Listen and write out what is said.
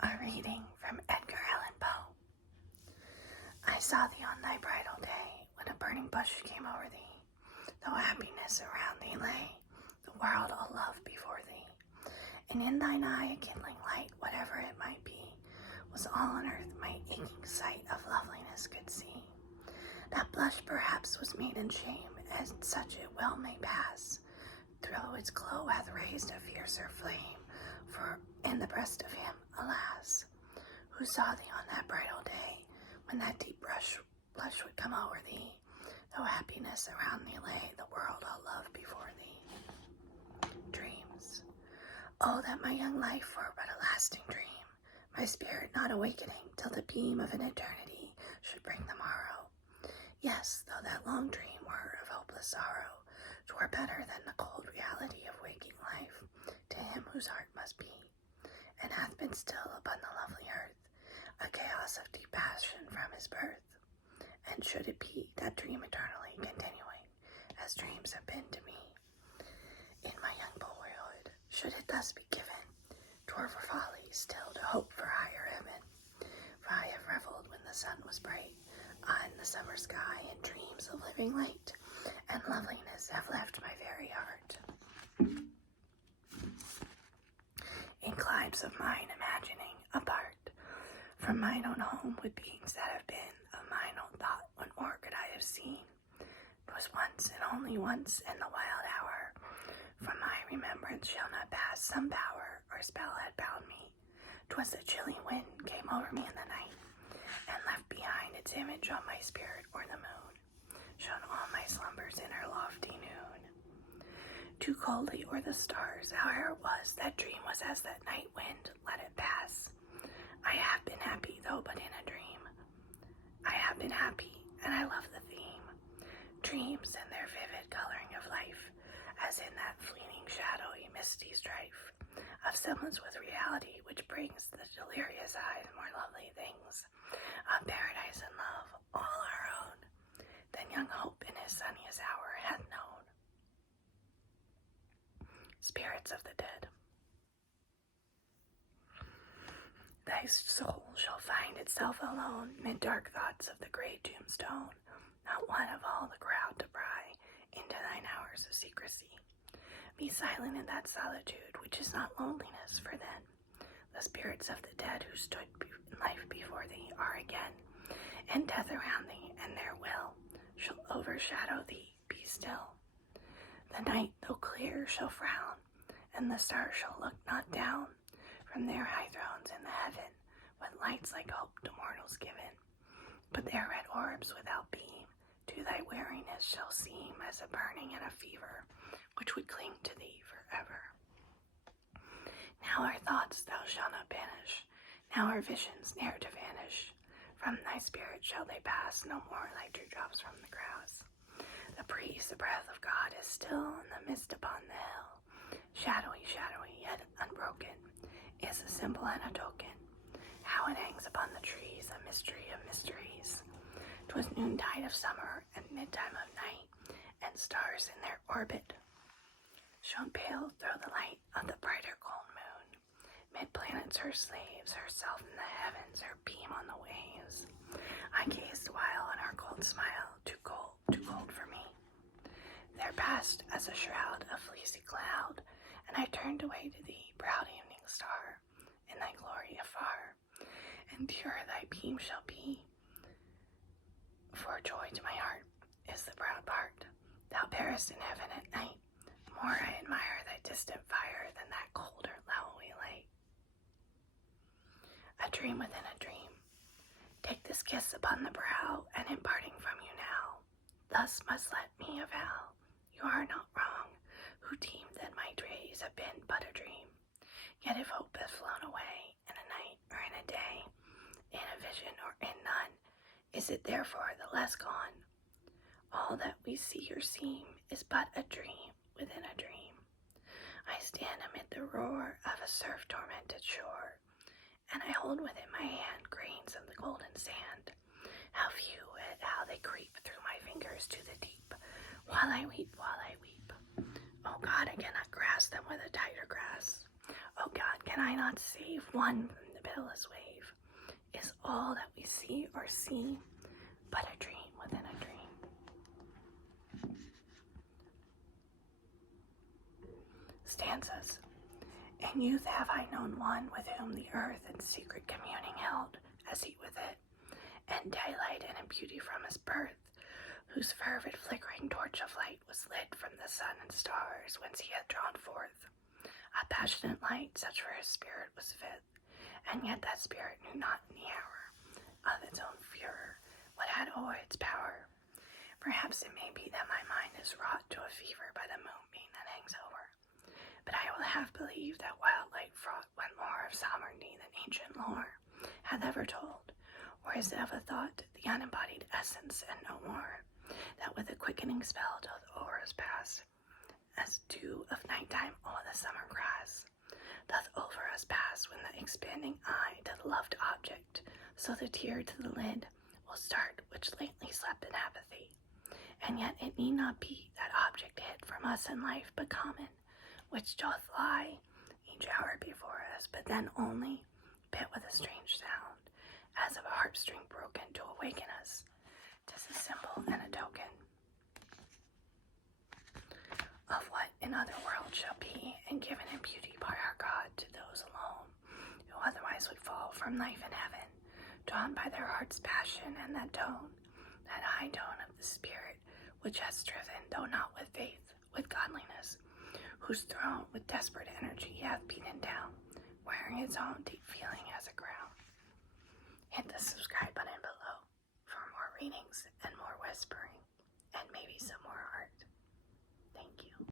A reading from Edgar Allan Poe. I saw thee on thy bridal day, when a burning bush came over thee. Though happiness around thee lay, the world all love before thee. And in thine eye a kindling light, whatever it might be, was all on earth my aching sight of loveliness could see. That blush perhaps was made in shame, as such it well may pass, though its glow hath raised a fiercer flame, for in the breast of him, alas, who saw thee on that bridal day, when that deep blush would come over thee, though happiness around thee lay, the world all love before thee. Dreams. Oh, that my young life were but a lasting dream, my spirit not awakening till the beam of an eternity should bring the morrow. Yes, though that long dream were of hopeless sorrow, 'twere better than the cold reality of waking life, to him whose heart must be, and hath been still upon the lovely earth, a chaos of deep passion from his birth. And should it be that dream eternally continuing, as dreams have been to me, in my young boyhood, should it thus be given, 'twere for folly still to hope for higher heaven. For I have revelled when the sun was bright, in the summer sky, and dreams of living light and loveliness have left my very heart. In climes of mine imagining, apart from mine own home, with beings that have been of mine own thought, what more could I have seen? 'Twas once and only once in the wild hour, from my remembrance shall not pass, some power or spell had bound me. 'Twas the chilly wind came over me in the night, and left behind its image on my spirit, or the moon shone all my slumbers in her lofty noon. Too coldly o'er the stars, howe'er it was, that dream was as that night wind, let it pass. I have been happy, though but in a dream. I have been happy, and I love the theme. Dreams and their vivid coloring of life, as in that fleeting shadowy misty strife of semblance with reality, which brings the delirious eyes more lovely things of paradise and love, all our own, than young hope in his sunniest hour hath known. Spirits of the dead. Thy soul shall find itself alone mid dark thoughts of the grey tombstone, not one of all the crowd to pry into thine hours of secrecy. Be silent in that solitude which is not loneliness, for then the spirits of the dead who stood in life before thee are again, and death around thee, and their will shall overshadow thee. Be still. The night, though clear, shall frown, and the stars shall look not down from their high thrones in the heaven, with lights like hope to mortals given, but their red orbs without beam to thy weariness shall seem as a burning and a fever, which would cling to thee forever. Now our thoughts thou shalt not banish, now our visions ne'er to vanish. From thy spirit shall they pass, no more like dewdrops from the grass. The breeze, the breath of God, is still in the mist upon the hill. Shadowy, shadowy, yet unbroken, is a symbol and a token. How it hangs upon the trees, a mystery of mysteries. 'Twas noontide of summer and midtime of night, and stars in their orbit shone pale through the light of the brighter cold moon. Mid planets her slaves, herself in the heavens, her beam on the waves. I gazed awhile on her cold smile, too cold for me. There passed as a shroud a fleecy cloud, and I turned away to thee, proud evening star, in thy glory afar. And dearer thy beam shall be, for joy to my heart is the proud part. Thou perished in heaven at night. More I admire thy distant fire than that colder, lowy light. A dream within a dream. Take this kiss upon the brow, and in parting from you now, thus must let me avow, you are not wrong, who deem that my days have been but a dream. Yet if hope has flown away, in a night or in a day, in a vision or in none, is it therefore the less gone? All that we see or seem is but a dream within a dream. I stand amid the roar of a surf-tormented shore, and I hold within my hand grains of the golden sand. How few and how they creep through my fingers to the deep, while I weep, Oh God, I cannot grasp them with a tighter grasp. Oh God, can I not save one from the pitiless wave? Is all that we see or see but a dream within a dream? Stanzas. In youth have I known one with whom the earth in secret communing held, as he with it, and daylight and in beauty from his birth, whose fervid flickering torch of light was lit from the sun and stars whence he had drawn forth a passionate light, such for his spirit was fit, and yet that spirit knew not in the hour of its own furor what had o'er its power. Perhaps it may be that my mind is wrought to a fever by the moonbeam that hangs over, but I will have believed that wild light fraught went more of sovereignty than ancient lore hath ever told, or is ever thought the unembodied essence and no more, that with a quickening spell doth o'er us pass, as dew of nighttime o'er the summer grass, doth over us pass when the expanding eye to the loved object, so the tear to the lid will start which lately slept in apathy. And yet it need not be that object hid from us in life but common, which doth lie each hour before us, but then only bit with a strange sound, as of a harp-string broken to awaken us. 'Tis a symbol and a token of what in other worlds shall be, and given in beauty by our God to those alone who otherwise would fall from life in heaven, drawn by their heart's passion and that tone, that high tone of the spirit which has striven, though not with faith, with godliness, whose throne with desperate energy hath beaten down, wearing its own deep feeling as a crown. Hit the subscribe button below for more readings and more whispering, and maybe some more